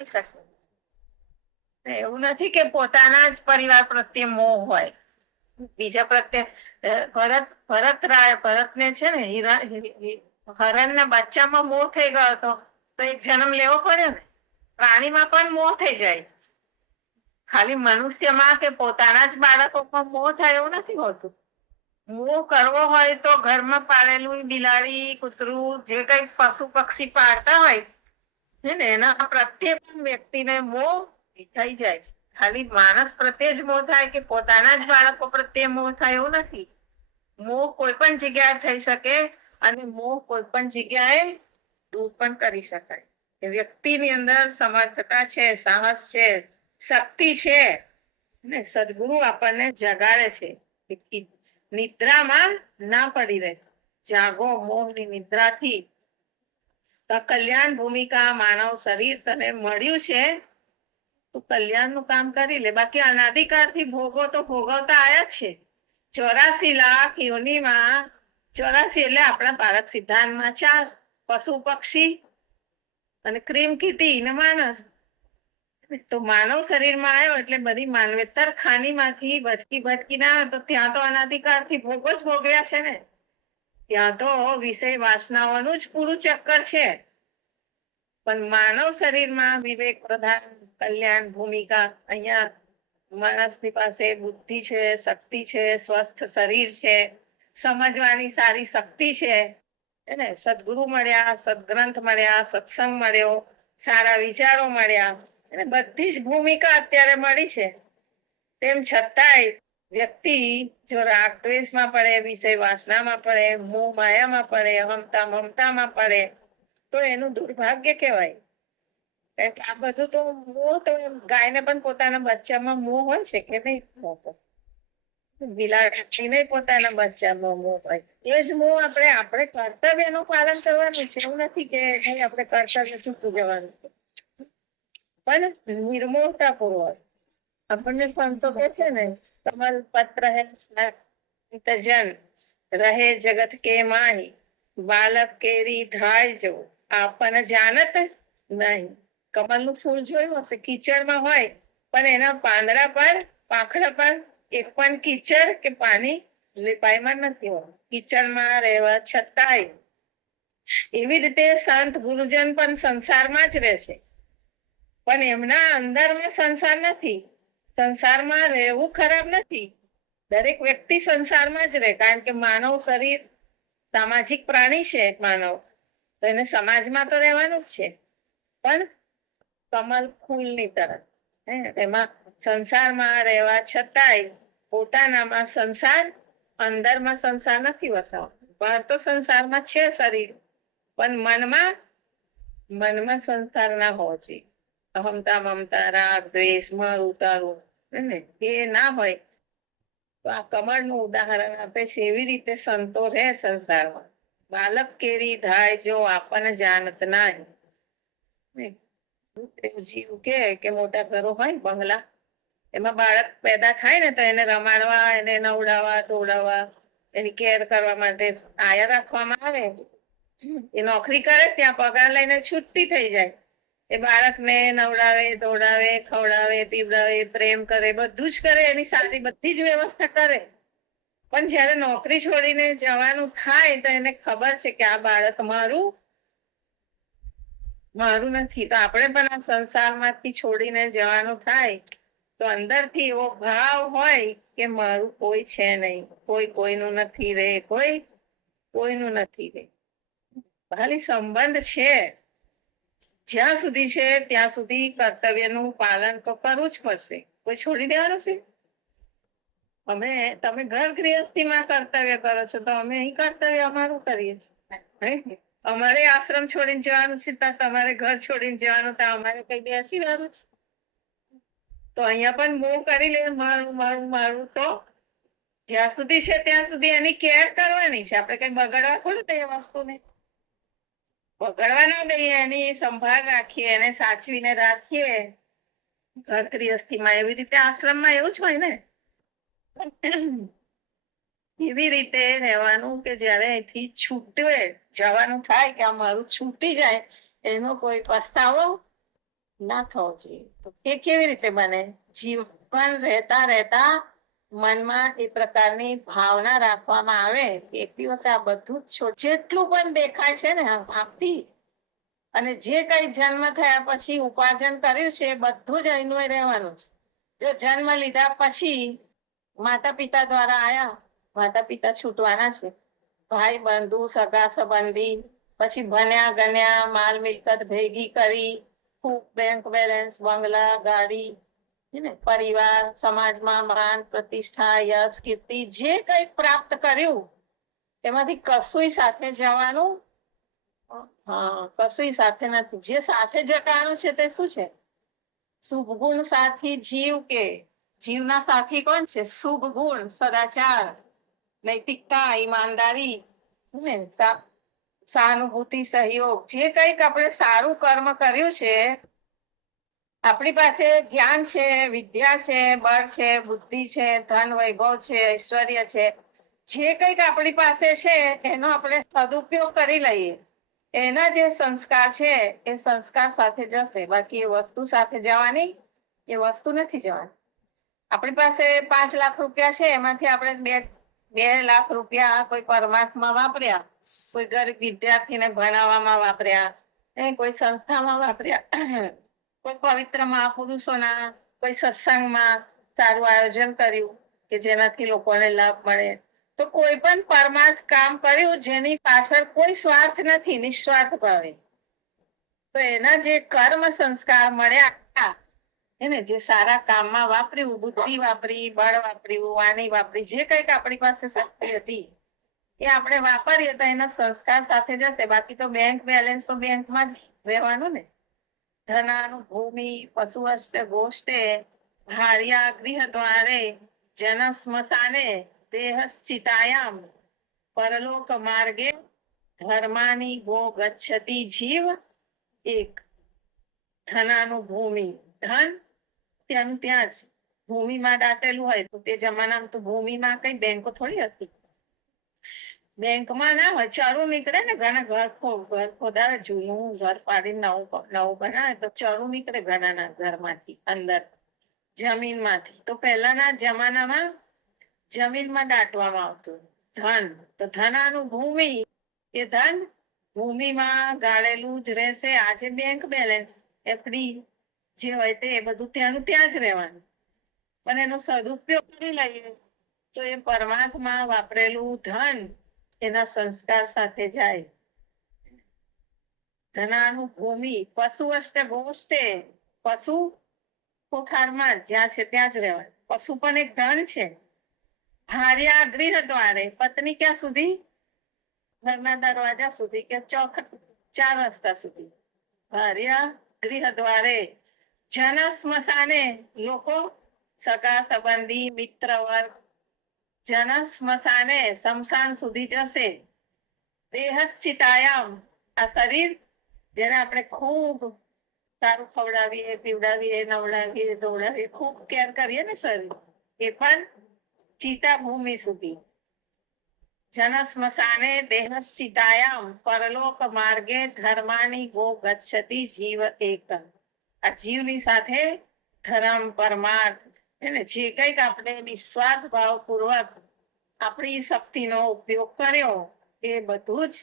શકે એવું નથી કે પોતાના જ પરિવાર પ્રત્યે મોહ હોય બીજા પ્રત્યે ભરત ભરત ભરતને છે ને હીરા હરણના બચ્ચામાં મોહ થઈ ગયો હતો તો એક જન્મ લેવો પડ્યો ને પ્રાણીમાં પણ મોહ થઈ જાય ખાલી મનુષ્યમાં કે પોતાના જ બાળકોમાં મોહ થાય એવું નથી હોતું મોહ કરવો હોય તો ઘરમાં પાળેલું બિલાડી કૂતરું જે કઈ પશુ પક્ષી પાળતા હોય છે ને, એના પ્રત્યે વ્યક્તિને મોહ થઈ જાય છે. ખાલી માણસ પ્રત્યે જ મોહ થાય કે પોતાના જ બાળકો પ્રત્યે મોહ થાય એવું નથી. મોહ કોઈ પણ જગ્યાએ થઈ શકે અને મોહ કોઈ પણ જગ્યાએ દૂર પણ કરી શકાય. વ્યક્તિની અંદર સમર્થતા છે, સાહસ છે, શક્તિ છે ને સદગુરુ આપણને જગાડે છે નિદ્રામાં ના પડી રહે. જાગો મોહની નિદ્રાથી તો કલ્યાણ ભૂમિકા માનવ શરીર તને મળ્યું છે, તો કલ્યાણનું કામ કરી લે. બાકી અનાધિકારથી ભોગો તો ભોગવતા આયા છે. ચોરાસી લાખ યોનીમાં, ચોરાસી એટલે આપણા ભારત સિદ્ધાંતમાં ચાર પશુ પક્ષી અને ક્રીમ કીટી, ને માણસ. તો માનવ શરીરમાં આવ્યો એટલે બધી માનવેતર ખાનીમાંથી ભટકી ભટકી ના તો ત્યાં તો અનાધિકારથી ભોગો જ ભોગવ્યા છે ને. ત્યાં તો વિષય વાસનાઓનું જ પૂરું ચક્કર છે. પણ માનવ શરીરમાં વિવેક પ્રધાન કલ્યાણ ભૂમિકા અહીંયા માણસની પાસે બુદ્ધિ છે, શક્તિ છે, સ્વસ્થ શરીર છે, સમજવાની સારી શક્તિ છે. એને સદગુરુ મળ્યા, સદગ્રંથ મળ્યા, સત્સંગ મળ્યો, સારા વિચારો મળ્યા. એને બધી જ ભૂમિકા અત્યારે મળી છે. તેમ છતાંય વ્યક્તિ જો રાગ દ્વેષમાં પડે, વિષય વાસનામાં પડે, મોહ માયામાં પડે હમતા મમતામાં પડે, તો એનું દુર્ભાગ્ય કહેવાય. આ બધું તો મોહ તો ગાયને પણ પોતાના બચ્ચામાં મોહ હોય છે કે નહીં? હોતો બિલાડીને પોતાના બચ્ચામાં મોહ હોય. એ જ મોહ આપણે આપણે કર્તવ્યનું પાલન કરવાનું છે. એવું નથી કે નહીં, આપણે કર્તવ્ય ચૂકી જવાનું. પણ નિર્મોહતા પૂર્વક આપણને સંતો કે છે ને, કમલ પત્ર હે જન રહે જગત કે માહી, બાલક કેરી ધાય જો આપણને જાનત નહીં. કમલનું ફૂલ જોયું હશે, કીચડમાં હોય, પણ એના પાંદડા પર, પાંખડા પર એક પણ કીચડ કે પાણી લીપાયમાં નથી હોતું. કીચડમાં રહેવા છતાંય. એવી રીતે સંત ગુરુજન પણ સંસારમાં જ રહે છે. પણ એમના અંદરમાં સંસાર નથી. સંસારમાં રહેવું ખરાબ નથી. દરેક વ્યક્તિ સંસારમાં જ રહે, કારણ કે માનવ શરીર સામાજિક પ્રાણી છે માનવ. તો એને સમાજમાં તો રહેવાનું જ છે. પણ કમલ ફૂલની તરફ એમાં સંસારમાં રહેવા છતાંય પોતાનામાં સંસાર અંદરમાં સંસાર નથી વસાવ બહાર તો સંસારમાં છે શરીર, પણ મનમાં મનમાં સંસાર ના હોવો જોઈએ. અહમતા મમતા, રાગ, દ્વેષ, મારું, તારું હે ને? એ ના હોય, તો આ કમળનું ઉદાહરણ આપે છે. એવી રીતે સંતો રહે સંસારમાં. બાલક કેરી થાય જો આપણને જાણત ના? જીવ કે કે મોટા ઘરો હોય બંગલા, એમાં બાળક પેદા થાય ને તો એને રમાડવા, એને નવડાવવા, ધોવડાવવા, એની કેર કરવા માટે આયા રાખવામાં આવે. એ નોકરી કરે, ત્યાં પગાર લઈને છુટ્ટી થઈ જાય. એ બાળકને નવડાવે દોડાવે ખવડાવે, પીવડાવે, પ્રેમ કરે, બધું જ કરે, એની સારી બધી જ વ્યવસ્થા કરે. પણ જયારે નોકરી છોડીને જવાનું થાય, તો એને ખબર છે કે આ બાળક મારું મારું નથી. તો આપણે પણ આ સંસારમાંથી છોડીને જવાનું થાય, તો અંદરથી એવો ભાવ હોય કે મારું કોઈ છે નહીં. કોઈ કોઈનું નથી રે, કોઈ કોઈનું નથી રે. ખાલી સંબંધ છે. જ્યાં સુધી છે, ત્યાં સુધી કર્તવ્યનું પાલન તો કરવું જ પડશે. કોઈ છોડી દેવાનું છે? અમે, તમે ઘર ગૃહસ્થીમાં કર્તવ્ય કરો છો, તો અમે અહીં કર્તવ્ય અમારું કરીએ છીએ. અમારે આશ્રમ છોડીને જવાનું છે, ત્યાં તમારે ઘર છોડીને જવાનું, ત્યાં અમારે કઈ બેસી વાળું છે? તો અહીંયા પણ બહુ કરી લે મારું મારું મારું તો જ્યાં સુધી છે, ત્યાં સુધી એની કેર કરવાની છે. આપણે કઈ બગાડવા થોડું તે વસ્તુને? બગાડવા ના દઈએ એની સંભાળ રાખીએ, એને સાચવીને રાખીએ. ઘર ગૃહસ્થીમાં એવી રીતે આશ્રમમાં એવું જ હોય ને? એવી રીતે રહેવાનું કે જયારે અહીંથી છૂટવે જવાનું થાય કે આ મારું છૂટી જાય, એનો કોઈ પસ્તાવો ના થવો જોઈએ. તો એ કેવી રીતે બને? જીવન રહેતા રહેતા મનમાં એ પ્રકારની ભાવના રાખવામાં આવે એક દિવસ આ બધું જેટલું પણ દેખાય છે ને આપતી. અને જે કઈ જન્મ થયા પછી ઉપાર્જન કર્યું છે બધું જ અહીંનું રહેવાનું છે. જો જન્મ લીધા પછી માતા પિતા દ્વારા આયા માતા પિતા છૂટવાના છે. ભાઈ, બંધુ, સગા સંબંધી, પછી ભણ્યા, ગણ્યા, માલ મિલકત ભેગી કરી, ખૂબ બેંક બેલેન્સ બંગલા, ગાડી પરિવાર, સમાજમાં માન, પ્રતિષ્ઠા, યશ, કીર્તિ જે કઈ પ્રાપ્ત કર્યું, એમાંથી કશુંય સાથે જવાનું હા, કશુંય સાથે નથી. જે સાથે જવાનું છે તે શું છે? શુભ ગુણ સાથી જીવ કે? જીવના સાથી કોણ છે? શુભ ગુણ, સદાચાર, નૈતિકતા, ઈમાનદારી ને? સહાનુભૂતિ, સહયોગ, જે કંઈક આપણે સારું કર્મ કર્યું છે આપણી પાસે જ્ઞાન છે, વિદ્યા છે, બળ છે, બુદ્ધિ છે, ધન, વૈભવ છે, ઐશ્વર્ય છે. જે કંઈક આપણી પાસે છે, એનો આપણે સદુપયોગ કરી લઈએ. એના જે સંસ્કાર છે, એ સંસ્કાર સાથે જશે. બાકી એ વસ્તુ સાથે જવાની એ વસ્તુ નથી જવાની. આપણી પાસે પાંચ લાખ રૂપિયા છે, એમાંથી આપણે બે બે લાખ રૂપિયા કોઈ પરમાત્મા વાપર્યા, કોઈ ગરીબ વિદ્યાર્થીને ભણાવવામાં વાપર્યા કોઈ સંસ્થામાં વાપર્યા. કોઈ પવિત્ર મહાપુરુષોના કોઈ સત્સંગમાં સારું આયોજન કર્યું કે જેનાથી લોકોને લાભ મળે. તો કોઈ પણ પરમાર્થ કામ કર્યું જેની પાછળ કોઈ સ્વાર્થ નથી, નિસ્વાર્થ ભાવે. તો એના જે કર્મ સંસ્કાર મળ્યા, એને જે સારા કામમાં વાપર્યું, બુદ્ધિ વાપરી, બળ વાપર્યું, વાણી વાપરી, જે કંઈક આપણી પાસે શક્તિ હતી, એ આપણે વાપરીએ તો એના સંસ્કાર સાથે જશે. બાકી તો બેંક બેલેન્સ તો બેંકમાં જ રહેવાનું ને. ધનાનું ભૂમિ પશુ અષ્ટ ગોષ્ઠે ભાર્યા ગૃહ દ્વારે જન સ્મશાને દેહશ્ચિતાયામ પરલોક માર્ગે ધર્માની ગો ગચ્છતિ જીવ એક. ધનાનું ભૂમિ ધન ત્યાંનું ત્યાં જ ભૂમિમાં દાટેલું હોય તો તે જમાનામાં તો ભૂમિમાં કઈ બેંકો થોડી હતી. બેંકમાં ના હોય, ચરું નીકળે ને ઘણા ઘર ઘર ખોદાવે, જૂનું ઘર પાડીને નવું નવું બનાવે, તો ચરું નીકળે ઘણાના ઘરમાંથી, અંદર, જમીનમાંથી. તો પહેલાના જમાનામાં જમીનમાં દાટવામાં આવતું ધન, તો ધનાનું ભૂમિ એ ધન ભૂમિમાં ગાળેલું જ રહેશે. આજે બેંક બેલેન્સ, એફડી જે હોય તે એ બધું ત્યાંનું ત્યાં જ રહેવાનું. પણ એનો સદુપયોગ કરી લઈએ તો એ પરમાત્મા વાપરેલું ધન એના સંસ્કાર સાથે જાય. ધનાનું ભૂમિ પશુ અષ્ટ ગોષ્ટે પશુ કોઠારમાં જ્યાં છે ત્યાં જ રહેવાય. પશુ પણ એક ધન છે. ભાર્યા ગૃહ દ્વારે પત્ની ક્યાં સુધી? ઘરના દરવાજા સુધી કે ચોખટ ચાર રસ્તા સુધી? ભાર્યા ગૃહ દ્વારે. જન સ્મશાને લોકો સગા સંબંધી મિત્ર વર્ગ જન સ્મશાને સ્મશાન સુધી જશે દેહસ્થિતાયામ આ શરીર જેને આપણે ખૂબ સારું ખવડાવીએ પીવડાવીએ નવડાવીએ ધોવડાવીએ ખૂબ કેર કરીએ ને શરીર એ પણ ચિતા ભૂમિ સુધી જન સ્મશાને દેહસ્થિતાયામ પરલોક માર્ગે ધર્માની ગો ગચ્છતી જીવ એક આ જીવની સાથે ધર્મ પરમાર્થ એને જે કંઈક આપણે નિસ્વાર્થ ભાવ પૂર્વક આપણી શક્તિનો ઉપયોગ કર્યો, એ બધું જ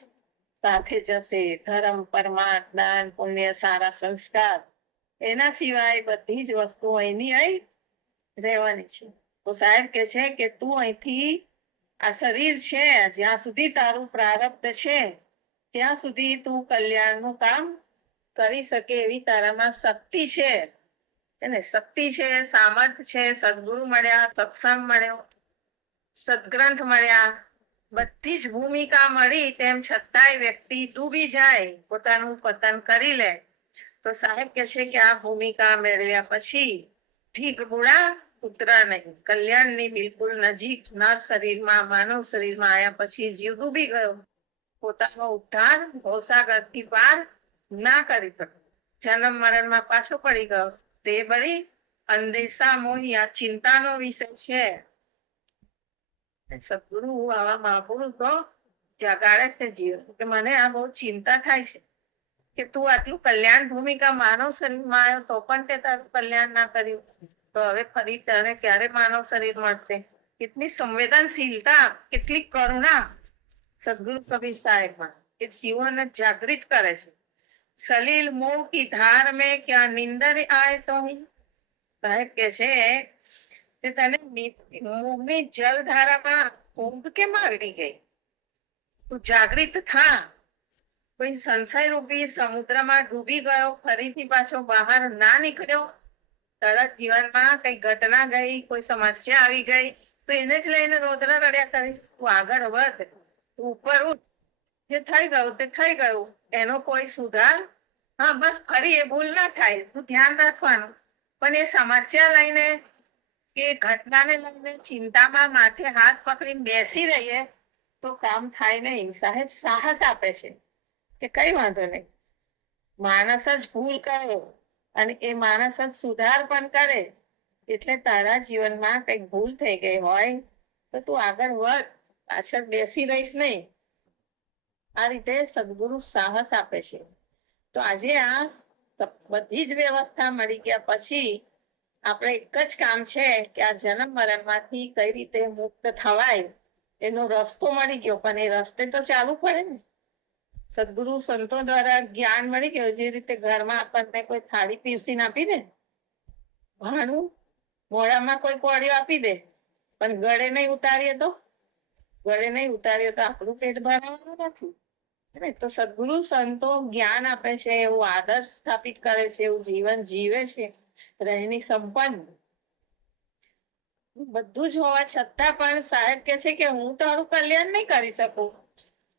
સાથે જશે. ધર્મ, પરમાર્થ, દાન, પુણ્ય, સારા સંસ્કાર, એના સિવાય બધી જ વસ્તુ એની અહીં રહેવાની છે. તો સાહેબ કે છે કે તું અહીંથી આ શરીર છે, જ્યાં સુધી તારું પ્રારબ્ધ છે, ત્યાં સુધી તું કલ્યાણનું કામ કરી શકે એવી તારામાં શક્તિ છે. એને શક્તિ છે, સામર્થ છે, સદગુરુ મળ્યા, સત્સંગ મળ્યો, સદગ્રંથ મળ્યા. બધી જ ભૂમિકા મળી, તેમ છતાંય વ્યક્તિ ડૂબી જાય, પોતાનું પતન કરી લે. તો સાહેબ કે છે કે આ ભૂમિકા મેળવ્યા પછી ઠીક ગુણા ઉતરા નહીં. કલ્યાણની બિલકુલ નજીક નર શરીરમાં, માનવ શરીરમાં આવ્યા પછી જીવ ડૂબી ગયો. પોતાનો ઉદ્ધાર ભવસાગરથી પાર ના કરી શક્યો. જન્મ મરણમાં પાછો પડી ગયો. તે વળી અંદેશા મોહી ચિંતાનો વિષય છે. સદગુરુ આવા મહાપુરુષો જગાડે છે જીવ, કે મને આ બહુ ચિંતા થાય છે, કે તું આટલું કલ્યાણ ભૂમિકા માનવ શરીરમાં આવ્યો, તો પણ તે તારું કલ્યાણ ના કર્યું. તો હવે ફરી તને ક્યારે માનવ શરીર મળશે? કેટલી સંવેદનશીલતા, કેટલી કરુણા, સદગુરુ કબીર સાહેબમાં, કે જીવોને જાગૃત કરે છે. સલીલ મોહ કી ધાર મેં ક્યાં નિંદર આય તો સાહેબ કે છે કે તને મોહની જલધારામાં ઊંઘ કેમ આવી ગઈ? તું જાગૃત થા. કોઈ સંશય રૂપી સમુદ્રમાં ડૂબી ગયો, ફરીથી પાછો બહાર ના નીકળ્યો. તરત જીવનમાં કઈ ઘટના ગઈ, કોઈ સમસ્યા આવી ગઈ, તો એને જ લઈને રોદરા રડ્યા કરીશ. તું આગળ વધ. તું ઉપર ઉઠ. જે થઈ ગયું તે થઈ ગયું. એનો કોઈ સુધાર? હા, બસ ફરી એ ભૂલ ના થાય. તું ધ્યાન રાખવાનું. પણ એ સમસ્યા લઈને કે ઘટનાને લઈને ચિંતામાં માથે હાથ પકડીને બેસી રહીએ, તો કામ થાય નહીં. સાહેબ, સાહસ આપે છે કે કઈ વાંધો નહીં. માણસ જ ભૂલ કરે અને એ માણસ જ સુધાર પણ કરે. એટલે તારા જીવનમાં કંઈક ભૂલ થઈ ગઈ હોય તો તું આગળ વધ. પાછળ બેસી રહીશ નહીં. આ રીતે સદગુરુ સાહસ આપે છે. તો આજે આ બધી જ વ્યવસ્થા મળી ગયા પછી આપણે એક જ કામ છે કે આ જન્મ મરણમાંથી કઈ રીતે મુક્ત થવાય એનો રસ્તો મળી ગયો. પણ એ રસ્તે તો ચાલુ પડે ને. સદગુરુ સંતો દ્વારા જ્ઞાન મળી ગયું. જે રીતે ઘરમાં આપણને કોઈ થાળી પીરસીને આપી દે, ભાણું મોડામાં કોઈ કોળિયો આપી દે, પણ ગળે નહીં ઉતારીએ તો? ગળે નહીં ઉતારીએ તો આપણું પેટ ભરાવાનું નથી. તો સદગુરુ સંતો જ્ઞાન આપે છે, એવું આદર્શ સ્થાપિત કરે છે, એવું જીવન જીવે છે, રહેણી સંપન્ન. બધું જ હોવા છતાં પણ સાહેબ કે છે કે હું તારું કલ્યાણ નહીં કરી શકું.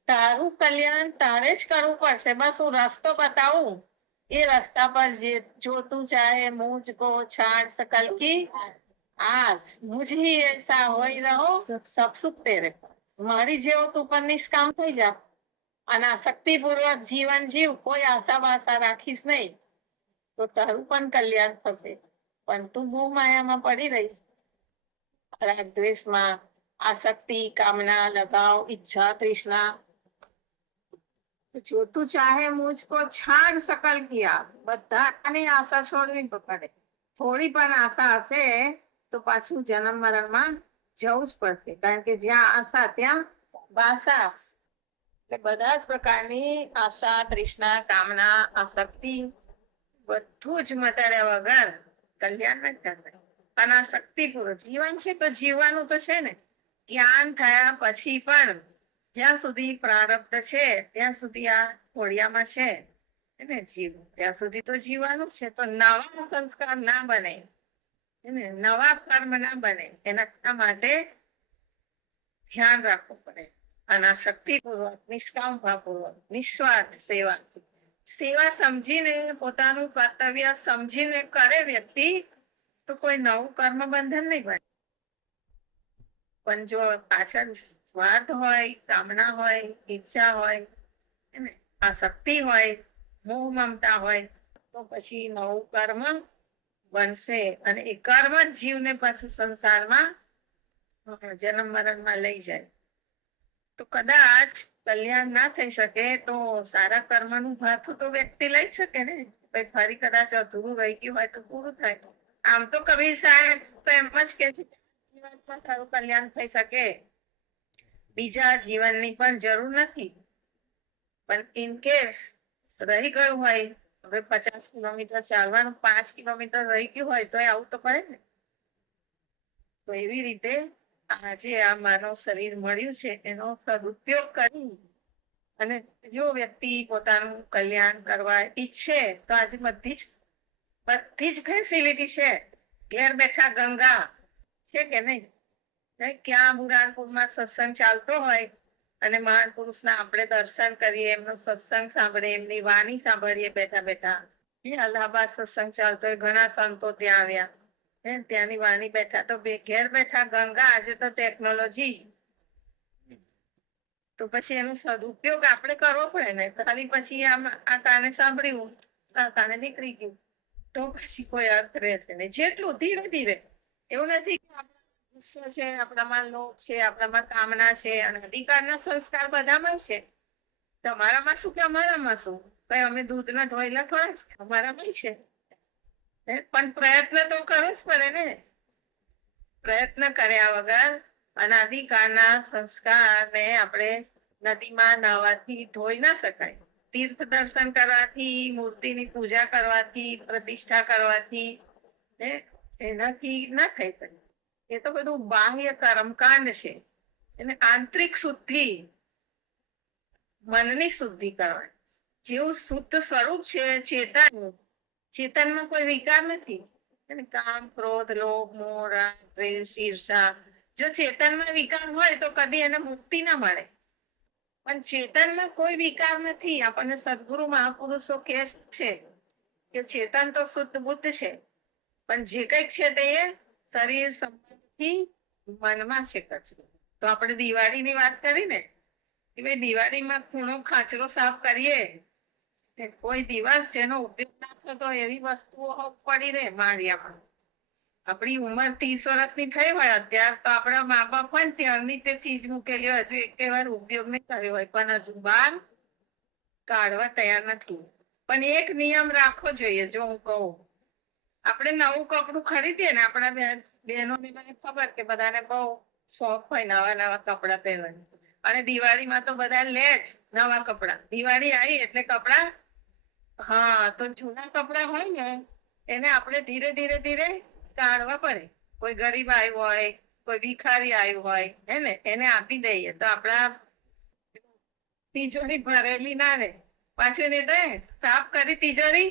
તારું કલ્યાણ તારે જ કરવું પડશે. બસ હું રસ્તો બતાવું. એ રસ્તા પર જે જોતું ચાહે મુજકો છાણ, સકલકી, આસ. મુજહી એસા હોય રહો, સબ સુખ તેરે. મારી જેવો તું પણ નિષ્કામ થઈ જા. અને આસક્તિપૂર્વક જીવન જીવ કોઈ આશા વાસા રાખીશ નહીં તો તારું પણ કલ્યાણ થશે પણ તું બહુ માયામાં પડી રહીશ રાગદ્વેષમાં આસક્તિ કામના લગાવ ઈચ્છા તૃષ્ણા જો તું ચાહે મુજકો છાગ સકલ કિયા બધાની આશા છોડવી પડે થોડી પણ આશા હશે તો પાછું જન્મ મરણમાં જવું જ પડશે કારણ કે જ્યાં આશા ત્યાં ભાષા બધા જ પ્રકારની આશા, તૃષ્ણા, કામના, આસક્તિ બધું જ મટાડ્યા વગર કલ્યાણ જ થશે અને આ શક્તિપૂર્વક જીવન છે તો જીવવાનું તો છે ને. જ્ઞાન થયા પછી પણ જ્યાં સુધી પ્રારબ્ધ છે, ત્યાં સુધી આ ખોડિયામાં છે. એને જીવ? ત્યાં સુધી તો જીવવાનું છે. તો નવા સંસ્કાર ના બને. એને નવા કર્મ ના બને. એના માટે ધ્યાન રાખવું પડે. અને આ શક્તિપૂર્વક નિષ્કામ ભાવપૂર્વક નિસ્વાર્થ સેવા સેવા સમજીને, પોતાનું કર્તવ્ય સમજીને કરે વ્યક્તિ, તો કોઈ નવું કર્મ બંધન નહીં બને. પણ જો પાછળ સ્વાર્થ હોય, કામના હોય, ઈચ્છા હોય આસક્તિ હોય, મોહ મમતા હોય, તો પછી નવું કર્મ બનશે. અને એ કર્મ જ જીવને પાછું સંસારમાં જન્મ મરણમાં લઈ જાય. તો કદાચ કલ્યાણ ના થઈ શકે તો સારા કર્મનું ભાથું તો વ્યક્તિ લઈ શકે ને. ભાઈ, ફરી કદાચ અધૂરું રહી ગયું હોય તો પૂરું થાય. આમ તો કબીર સાહેબ તો એમ જ કે છે, જીવનમાં તારું કલ્યાણ થઈ શકે. બીજા જીવનની પણ જરૂર નથી. પણ ઇન કેસ રહી ગયું હોય, હવે પચાસ કિલોમીટર ચાલવાનું, પાંચ કિલોમીટર રહી ગયું હોય તો આવું તો પડે ને. તો એવી રીતે આજે આ માનવ શરીર મળ્યું છે, એનો સદુપયોગ કરી અને જો વ્યક્તિ પોતાનું કલ્યાણ કરવા ઈચ્છે, તો આજે બધી જ બધી જ ફેસિલિટી છે. ઘેર બેઠા ગંગા, છે કે નહીં? ક્યાં બુરાનપુરમાં સત્સંગ ચાલતો હોય અને મહાન પુરુષના આપણે દર્શન કરીએ, એમનો સત્સંગ સાંભળીએ, એમની વાણી સાંભળીએ બેઠા બેઠા. એ અલ્હાબાદ સત્સંગ ચાલતો હોય, ઘણા સંતો ત્યાં આવ્યા. ત્યાંની વાણી બેઠા, તો ઘેર બેઠા, ગંગા, આજે તો ટેકનોલોજી તો પછી એનો સદુપયોગ આપણે કરવો પડે ને, ખાલી પછી આમ આ કાને સાંભળ્યું, આ કાને નીકળી ગયું, તો પછી કોઈ અર્થ રહેશે નહીં જેટલું ધીરે ધીરે, એવું નથી કે ગુસ્સો છે, આપણામાં લોભ છે, આપણામાં કામના છે, અને અધિકારના સંસ્કાર બધામાં છે તમારામાં શું કે અમારામાં શું કઈ અમે દૂધના ધોયેલા થોડા છે. અમારામાં છે? પણ પ્રયત્ન તો કરવો જ પડે ને. પ્રયત્ન કર્યા વગર અનાદિકાળના સંસ્કારને આપણે નદીમાં નાહવાથી ધોઈ ના શકાય. તીર્થ દર્શન કરવાથી મૂર્તિની પૂજા કરવાથી પ્રતિષ્ઠા કરવાથી હે, એનાથી ના થઈ શકે એ તો બધું બાહ્ય કર્મકાંડ છે. એને આંતરિક શુદ્ધિ મનની શુદ્ધિ કરવાની. જેવું શુદ્ધ સ્વરૂપ છે ચેતન ચેતનમાં કોઈ વિકાર નથી કામ ક્રોધ લોભ મોહ જો ચેતનમાં વિકાર હોય તો કદી એને મુક્તિ ના મળે પણ ચેતનમાં કોઈ વિકાર નથી આપણને સદગુરુ મહાપુરુષો કે છે કે ચેતન તો શુદ્ધ બુદ્ધ છે પણ જે કંઈક છે તે શરીર સંબંધથી મનમાં છે કચરો તો આપણે દિવાળીની વાત કરી ને કે ભાઈ દિવાળીમાં ખૂણો ખાચરો સાફ કરીએ કોઈ દિવસ જેનો ઉપયોગ ના થતો એવી વસ્તુઓ પડી રહે માળિયામાં. આપણી ઉંમર ત્રીસ વર્ષની થઈ હોય અત્યાર તો આપણા મા બાપ પણ ત્યારની તે ચીજ મૂકેલી હોય. હજુ એક વાર ઉપયોગ નહીં કર્યો હોય, પણ હજુ બહાર કાઢવા તૈયાર નથી. પણ એક નિયમ રાખવો જોઈએ, જો હું કહું. આપણે નવું કપડું ખરીદીએ ને, આપણા બહેનોને મને ખબર કે બધાને બહુ શોખ હોય નવા નવા કપડા પહેરવાની. અને દિવાળીમાં તો બધા લે જ નવા કપડા. દિવાળી આવી એટલે કપડાં હા, તો જૂના કપડા હોય ને, એને આપણે ધીરે ધીરે ધીરે કાઢવા પડે. કોઈ ગરીબ આવ્યો હોય, કોઈ ભિખારી આવ્યો હોય, હે ને, એને આપી દઈએ. તો આપણા તિજોરી ભરેલી ના રે પાછું એને દે સાફ કરી તિજોરી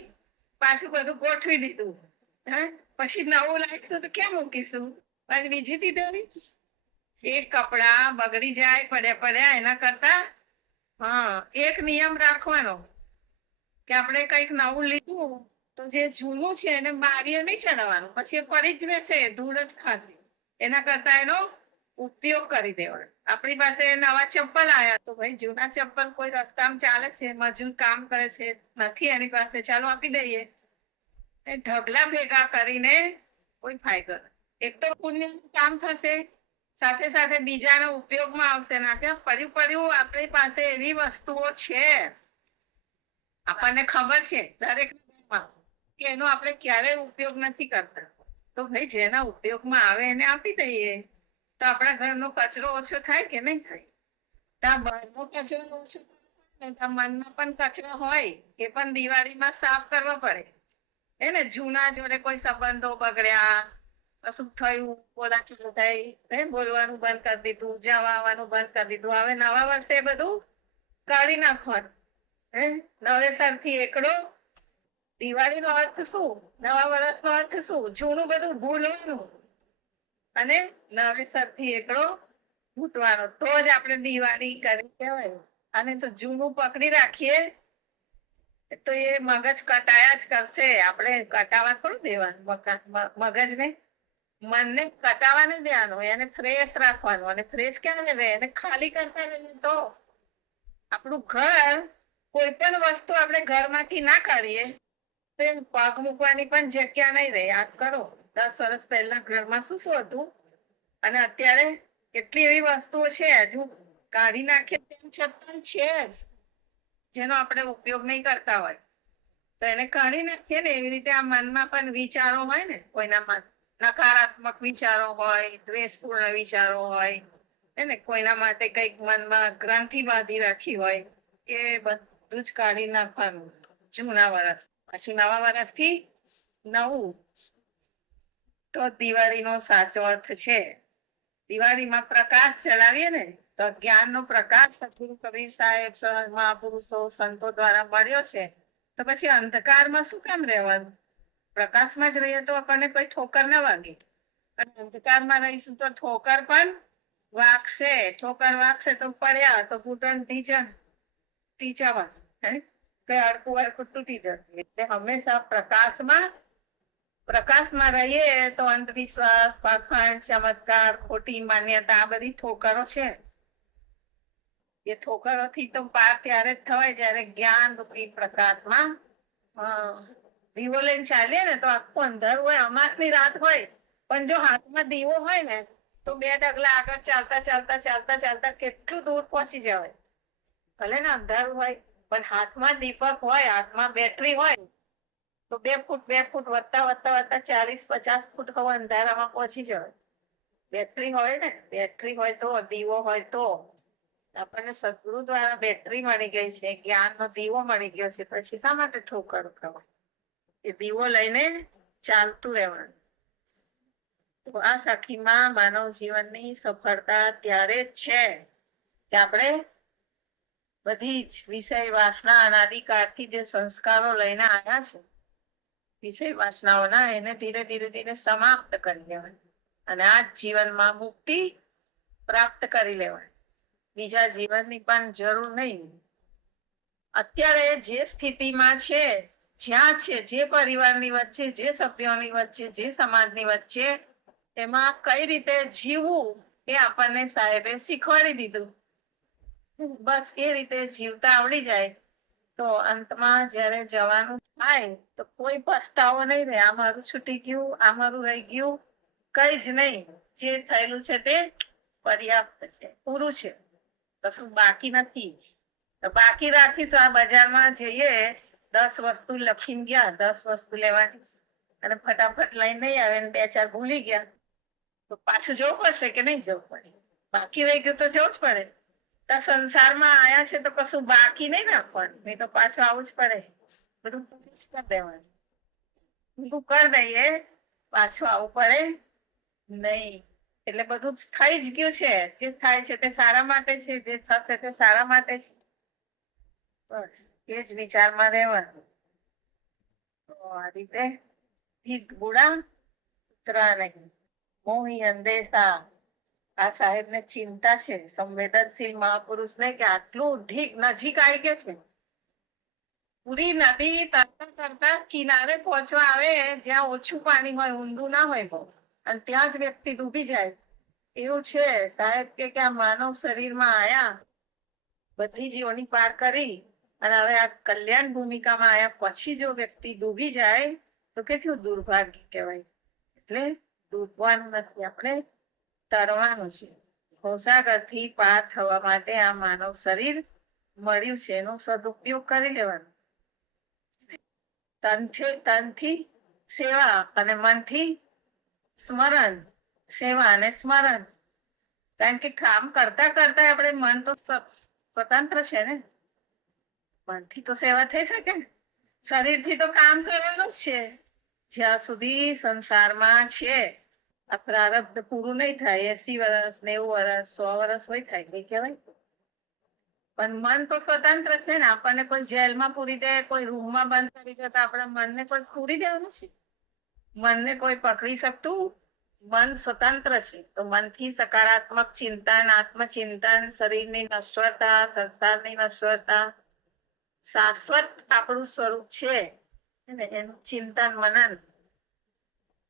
પાછું બધું ગોઠવી દીધું. હે? પછી નવું લાવીશું તો કેમ મૂકીશું? પછી બીજી તિજોરી? એ કપડા બગડી જાય, પડ્યા પડ્યા એના કરતા, હા, એક નિયમ રાખવાનો. કે આપણે કંઈક નવું લીધું તો જે જૂનું છે એને મારીએ નહીં ચડાવવાનું પછી એ પડી જ રહેશે, ધૂળ જ ખાશે. એના કરતા એનો ઉપયોગ કરી દેવાનો. આપણી પાસે નવા ચપ્પલ આવ્યા તો ભાઈ, જૂના ચપ્પલ કોઈ રસ્તામાં ચાલે છે, મજૂર કામ કરે છે, નથી એની પાસે, ચાલો આપી દઈએ. એ ઢગલા ભેગા કરીને કોઈ ફાયદો એક તો પુણ્ય કામ થશે, સાથે સાથે બીજાના ઉપયોગમાં આવશે. ના કે પડ્યું પડ્યું આપણી પાસે એવી વસ્તુઓ છે. આપણને ખબર છે, દરેક કે એનો આપણે ક્યારેય ઉપયોગ નથી કરતા. તો ભાઈ, જેના ઉપયોગમાં આવે એને આપી દઈએ. તો આપણા ઘરનો કચરો ઓછો થાય કે નહીં થાય? ત્યાં કચરો ઓછો મનમાં પણ કચરો હોય, એ પણ દિવાળીમાં સાફ કરવો પડે. હે ને, જૂના જોડે કોઈ સંબંધો બગડ્યા કશું થયું બોલાચાલી થઈ બોલવાનું બંધ કરી દીધું, જવા આવવાનું બંધ કરી દીધું. હવે નવા વર્ષે બધું કાઢી નાખવાનું. હે? નવેસરથી એકડો. દિવાળીનો અર્થ શું? નવા વર્ષનો અર્થ શું? જૂનું બધું ભૂલવાનું. અને નવેસરથી એકડો ફૂટવાનો તો જ આપણે દિવાળી કરી કહેવાય. અને તો જૂનું પકડી રાખીએ તો એ મગજ કટાયા જ કરશે. આપણે કટાવા થોડું દેવાનું મગજને. મનને કટાવા નહીં દેવાનું, એને ફ્રેશ રાખવાનું. અને ફ્રેશ ક્યારે રહે? એને ખાલી કરતા રહીએ તો. આપણું ઘર કોઈ પણ વસ્તુ આપણે ઘરમાંથી ના કાઢીએ, તો પગ મૂકવાની પણ જગ્યા નહીં રહે. યાદ કરો, દસ વર્ષ પહેલા ઘરમાં શું શું હતું? અને અત્યારે કેટલી એવી વસ્તુઓ છે, હજુ કાઢી નાખે તેમ છતાં છે જ, જેનો આપણે ઉપયોગ નહીં કરતા હોય. તો એને કાઢી નાખીએ ને એવી રીતે આ મનમાં પણ વિચારો હોય ને કોઈનામાં નકારાત્મક વિચારો હોય, દ્વેષપૂર્ણ વિચારો હોય ને, કોઈના માટે કંઈક મનમાં ગ્રંથિ બાંધી રાખી હોય, એ બધું જ કાઢી નાખવાનું. જૂના વરસ. પાછું નવા વર્ષથી નવું. તો દિવાળીનો સાચો અર્થ છે. દિવાળીમાં પ્રકાશ ચડાવીએ ને, તો જ્ઞાનનો પ્રકાશ સદગુરુ કબીર સાહેબ મહાપુરુષો, સંતો દ્વારા મળ્યો છે. તો પછી અંધકારમાં શું કામ રહેવાનું? પ્રકાશમાં જ રહીએ તો આપણને કોઈ ઠોકર ના વાગે. અને અંધકારમાં રહીશું તો ઠોકર પણ વાગશે. ઠોકર વાગશે તો પડ્યા તો ઘૂંટણ ટીચર ટીચાવા હે? કઈ અડકું અડકું તૂટી જશે. એટલે હંમેશા પ્રકાશમાં પ્રકાશમાં રહીએ તો અંધવિશ્વાસ, પાખંડ, ચમત્કાર, ખોટી માન્યતા, આ બધી ઠોકરો છે. એ ઠોકરોથી તો પાર ત્યારે જ થવાય જયારે જ્ઞાન રૂપી પ્રકાશમાં દીવો લઈને ચાલીએ ને તો આખું અંધાર હોય અમાસની રાત હોય. પણ જો હાથમાં દીવો હોય ને, તો બે ડગલા આગળ ચાલતા ચાલતા ચાલતા ચાલતા કેટલું દૂર પહોંચી જવાય. ભલે ને અંધારું હોય, પણ હાથમાં દીપક હોય, હાથમાં બેટરી હોય, તો બે ફૂટ બે ફૂટ વધતા વધતા વધતા ચાલીસ, પચાસ ફૂટ હવે અંધારામાં પહોંચી જવાય. બેટરી હોય ને, બેટરી હોય તો, દીવો હોય તો, આપણને સદગુરુ દ્વારા બેટરી મળી ગઈ છે, જ્ઞાનનો દીવો મળી ગયો છે, પછી શા માટે ઠોકર ખાવ? એ દીવો લઈને ચાલતું રહેવાનું. તો આ સખીમાં માનવ જીવનની સફળતા ત્યારે જ છે કે આપણે બધી જ વિષય વાસના અનાદિકાળથી જે સંસ્કારો લઈને આવ્યા છે, વિષય વાસનાઓના એને ધીરે ધીરે ધીરે સમાપ્ત કરી લેવાય. અને આ જીવનમાં મુક્તિ પ્રાપ્ત કરી લેવાય. બીજા જીવનની પણ જરૂર નહીં. અત્યારે જે સ્થિતિમાં છે, જ્યાં છે, જે પરિવારની વચ્ચે, જે સભ્યોની વચ્ચે, જે સમાજની વચ્ચે, એમાં કઈ રીતે જીવવું એ આપણને સાહેબે શીખવાડી દીધું. બસ એ રીતે જીવતા આવડી જાય. તો અંતમાં જયારે જવાનું થાય, તો કોઈ પસ્તાવો નહીં રહે. આ મારું છૂટી ગયું, આ મારું રહી ગયું. કઈ જ નહીં. જે થયેલું છે તે પર્યાપ્ત છે, પૂરું છે. કશું બાકી નથી. બાકી રાખીશું આ બજારમાં જઈએ. દસ વસ્તુ લખીને ગયા, દસ વસ્તુ લેવાની અને ફટાફટ લઈને નહીં આવે બે ચાર ભૂલી ગયા. તો પાછું જવું પડશે કે નહીં જવું પડે? બાકી રહી ગયું તો જવું જ પડે. તો સંસારમાં આયા છે તો કશું બાકી નહીં રાખવાનું નહીં તો પાછું આવું જ પડે. બધું કરી દેવાનું. બધું કરી દઈએ. પાછું આવું પડે. નહીં. એટલે બધું થઈ જ ગયું છે. જે થાય છે તે સારા માટે છે. જે થશે તે સારા માટે છે. બસ, એ જ વિચારમાં રહેવાનું. તો આ રીતે બુડા ઉતરા નહીં મોહી અંદેશા આ સાહેબ ને ચિંતા છે. સંવેદનશીલ મહાપુરુષ ને કે આટલું ઢીક નજીક આવી ગયા છે. પૂરી નદી તરતા તરતા કિનારે પહોંચવા આવે, જ્યાં ઓછું પાણી હોય ઊંડું ના હોય, બહુ. અને ત્યાં જ વ્યક્તિ ડૂબી જાય. એવું છે. સાહેબ કે આ માનવ શરીરમાં આયા, બધી જીવોની પાર કરી અને હવે આ કલ્યાણ ભૂમિકામાં આયા. પછી જો વ્યક્તિ ડૂબી જાય, તો કેટલું દુર્ભાગ્ય કહેવાય. એટલે ડૂબવાનું નથી આપણે તરવાનું છે. ઘોસાગરથી પાર થવા માટે આ માનવ શરીર મળ્યું છે. એનો સદુપયોગ કરી લેવાનો. તનથી તનથી સેવા અને મનથી સ્મરણ, સેવા અને સ્મરણ. કારણ કે કામ કરતા કરતા આપણે મન તો સ્વતંત્ર છે ને? મનથી તો સેવા થઈ શકે શરીરથી તો કામ કરવાનું છે. જ્યાં સુધી સંસારમાં છે આ પ્રારબ્ધ પૂરું નહીં થાય, એસી વર્ષ નેવું વર્ષ સો વર્ષ હોય થાય કઈ કહેવાય. પણ મન તો સ્વતંત્ર છે ને, આપણને કોઈ જેલમાં પૂરી દે, કોઈ રૂમમાં બંધ કરી દે, તો આપણા મનને કોઈ પૂરી દેવાનું છે? મનને કોઈ પકડી શકતું? મન સ્વતંત્ર છે. તો મનથી સકારાત્મક ચિંતન, આત્મચિંતન, શરીરની નશ્વરતા, સંસારની નશ્વરતા. શાશ્વત આપણું સ્વરૂપ છે. એનું ચિંતન, મનન.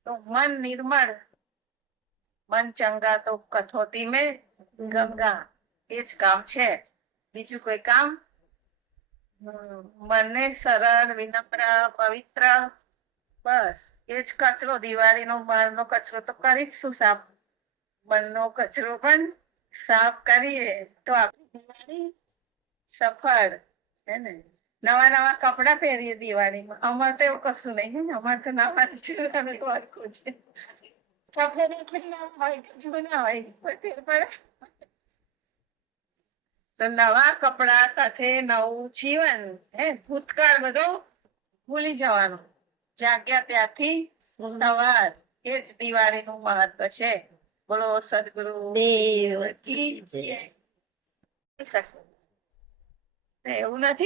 તો મન નિર્મળ મન ચંગા તો કઠોતી મે ગંગા. એ જ કામ છે. બીજું કોઈ કામ? મને સરળ, વિનમ્ર, પવિત્ર, બસ. એ જ કચરો, દિવાળીનો બહારનો કચરો તો કરી શું સાફ. મનનો કચરો પણ સાફ કરીએ. તો આપણી દિવાળી સફળ. હે ને? નવા નવા કપડા પહેરીએ દિવાળીમાં. અમારે તો એવું કશું નહીં અમારે તો નવા જ છે. નવા હોય કોઈ તો કપડા સાથે નવું જીવન હે ભૂતકાળ બધો ભૂલી જવાનો. જાગ્યા ત્યાંથી સવાર. એ જ દિવાળી નું મહત્વ છે. બોલો સદગુરુ. એવું નથી?